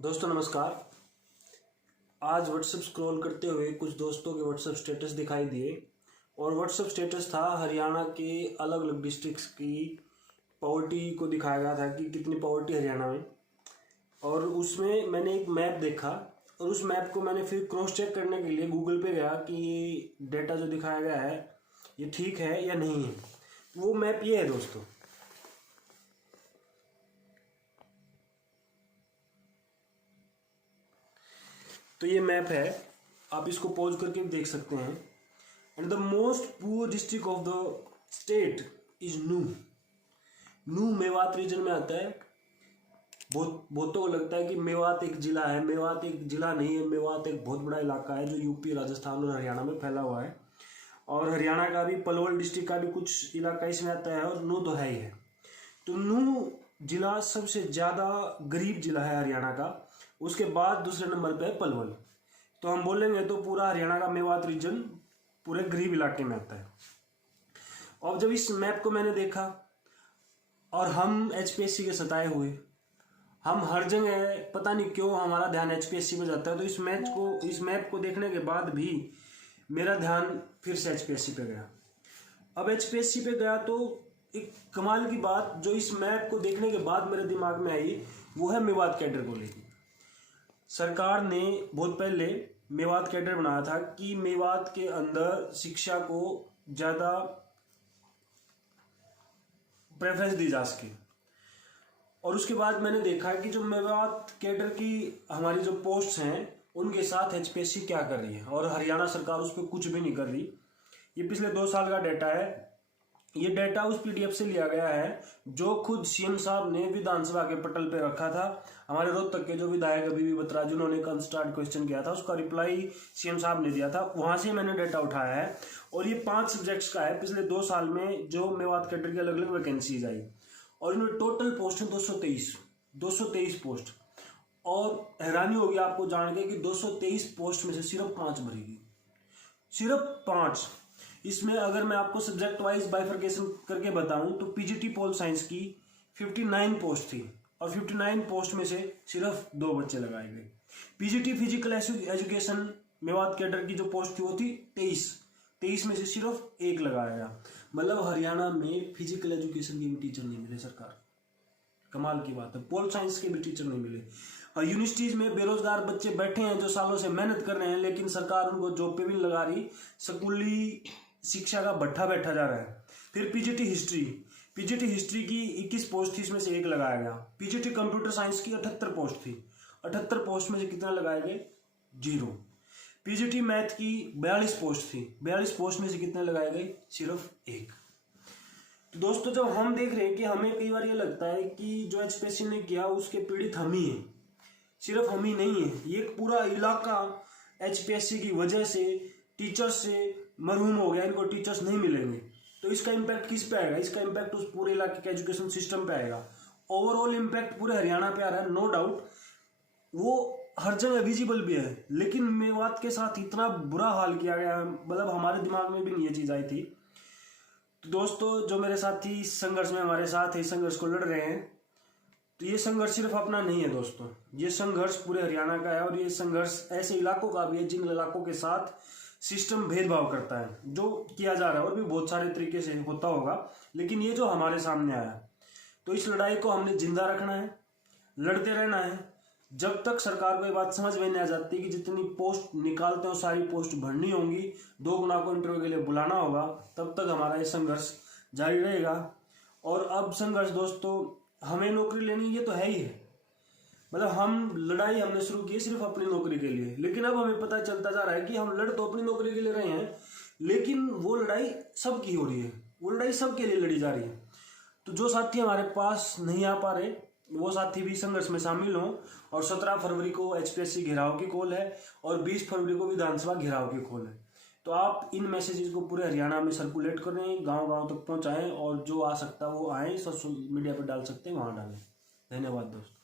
दोस्तों नमस्कार। आज व्हाट्सएप स्क्रॉल करते हुए कुछ दोस्तों के व्हाट्सएप स्टेटस दिखाई दिए और व्हाट्सएप स्टेटस था हरियाणा के अलग अलग डिस्ट्रिक्ट्स की पॉवर्टी को दिखाया गया था कि कितनी पॉवर्टी हरियाणा में। और उसमें मैंने एक मैप देखा और उस मैप को मैंने फिर क्रॉस चेक करने के लिए गूगल पे गया कि ये डेटा जो दिखाया गया है ये ठीक है या नहीं है। वो मैप ये है दोस्तों। तो ये मैप है, आप इसको पॉज करके देख सकते हैं। And the most poor district of the state is नू। नू मेवात रीजन में आता है। बहुतों को लगता है कि मेवात एक जिला है। मेवात एक जिला नहीं है, मेवात एक बहुत बड़ा इलाका है जो यूपी, राजस्थान और हरियाणा में फैला हुआ है। और हरियाणा का भी पलवल डिस्ट्रिक्ट का भी कुछ इलाका इसमें आता है और नू तो है ही है। तो नू जिला सबसे ज़्यादा गरीब जिला है हरियाणा का। उसके बाद दूसरे नंबर पे है पलवल। तो हम बोलेंगे तो पूरा हरियाणा का मेवात रीजन पूरे गरीब इलाके में आता है। और जब इस मैप को मैंने देखा और हम एचपीएससी के सताए हुए, हम हर जगह पता नहीं क्यों हमारा ध्यान एचपीएससी पे जाता है। तो इस मैप को देखने के बाद भी मेरा ध्यान फिर से एचपीएससी पे गया। अब एचपीएससी पे गया तो एक कमाल की बात जो इस मैप को देखने के बाद मेरे दिमाग में आई वो है मेवात कैडर को लेकर। सरकार ने बहुत पहले मेवात कैडर बनाया था कि मेवात के अंदर शिक्षा को ज़्यादा प्रेफरेंस दी जा सके। और उसके बाद मैंने देखा कि जो मेवात कैडर की हमारी जो पोस्ट्स हैं उनके साथ एचपीएससी क्या कर रही है और हरियाणा सरकार उस पर कुछ भी नहीं कर रही। ये पिछले 2 साल का डाटा है। ये डाटा उस पीडीएफ से लिया गया है जो खुद सीएम साहब ने विधानसभा के पटल पे रखा था। हमारे रोहतक के जो विधायक अभी बत्रा जिन्होंने कंस्ट्रक्ट क्वेश्चन किया था उसका रिप्लाई सीएम साहब ने दिया था। वहां से मैंने डाटा उठाया है और ये 5 सब्जेक्ट्स का है। पिछले 2 साल में जो मेवात कैडर की अलग अलग वैकेंसीज आई और इनमें टोटल पोस्ट है 223 पोस्ट। और हैरानी होगी आपको जान के कि 223 पोस्ट में से सिर्फ 5 भरेगी, सिर्फ 5। इसमें अगर मैं आपको सब्जेक्ट वाइज बाइफर्केशन करके बताऊं तो पीजीटी पोल साइंस की 59 पोस्ट थी और 59 पोस्ट में से सिर्फ 2 बच्चे लगाए गए। PGT physical education Mewat cadre की जो पोस्ट थी वो थी 23 में से सिर्फ 1 लगाया गया। मतलब हरियाणा में फिजिकल एजुकेशन के भी टीचर नहीं मिले सरकार। कमाल की बात है। पोल साइंस के भी टीचर नहीं मिले। और यूनिवर्सिटीज में बेरोजगार बच्चे बैठे हैं जो सालों से मेहनत कर रहे हैं लेकिन सरकार उनको जॉब पे भी नहीं लगा रही। स्कूली शिक्षा का भट्ठा बैठा जा रहा है। फिर पीजीटी हिस्ट्री की 21 पोस्ट थी, इसमें से 1 लगाया गया। पीजीटी कंप्यूटर साइंस की 78 पोस्ट थी, 78 पोस्ट में से कितना लगाए गए? 0। पीजीटी मैथ की 42 पोस्ट थी, 42 पोस्ट में से कितने लगाए गए? सिर्फ 1। तो दोस्तों जब हम देख रहे हैं कि हमें कई बार ये लगता है कि जो एचपीएससी ने किया उसके पीड़ित हम ही हैं। सिर्फ हम ही नहीं है, ये पूरा इलाका एचपीएससी की वजह से टीचर्स से मरहूम हो गया। इनको टीचर्स नहीं मिलेंगे तो इसका इम्पैक्ट किस पे आएगा? इसका इम्पैक्ट उस पूरे इलाके के एजुकेशन सिस्टम पे आएगा। ओवरऑल इम्पैक्ट पूरे हरियाणा पे आ रहा है, नो डाउट। वो हर जगह विजिबल भी है लेकिन मेवात के साथ इतना बुरा हाल किया गया है, मतलब हमारे दिमाग में भी नहीं ये चीज आई थी। तो दोस्तों जो मेरे साथी संघर्ष में हमारे साथ है, संघर्ष को लड़ रहे हैं, तो ये संघर्ष सिर्फ अपना नहीं है दोस्तों, ये संघर्ष पूरे हरियाणा का है। और ये संघर्ष ऐसे इलाकों का भी है जिन इलाकों के साथ सिस्टम भेदभाव करता है, जो किया जा रहा है और भी बहुत सारे तरीके से होता होगा। लेकिन ये जो हमारे सामने आया, तो इस लड़ाई को हमने जिंदा रखना है, लड़ते रहना है जब तक सरकार को ये बात समझ में नहीं आ जाती कि जितनी पोस्ट निकालते हो सारी पोस्ट भरनी होंगी, 2 गुना को इंटरव्यू के लिए बुलाना होगा, तब तक हमारा ये संघर्ष जारी रहेगा। और अब संघर्ष दोस्तों हमें नौकरी लेनी ये तो है ही है, मतलब हम लड़ाई हमने शुरू की सिर्फ अपनी नौकरी के लिए। लेकिन अब हमें पता चलता जा रहा है कि हम लड़ तो अपनी नौकरी के लिए रहे हैं लेकिन वो लड़ाई सबकी हो रही है, वो लड़ाई सबके लिए लड़ी जा रही है। तो जो साथी हमारे पास नहीं आ पा रहे वो साथी भी संघर्ष में शामिल हों। और 17 फरवरी को एचपीएससी घेराव की कॉल है और 20 फरवरी को विधानसभा घेराव की कॉल है। तो आप इन मैसेजेस को पूरे हरियाणा में सर्कुलेट करें, गांव-गांव तक पहुंचाएं और जो आ सकता है वो आए, सोशल मीडिया पर डाल सकते हैं वहां डालें। धन्यवाद दोस्तों।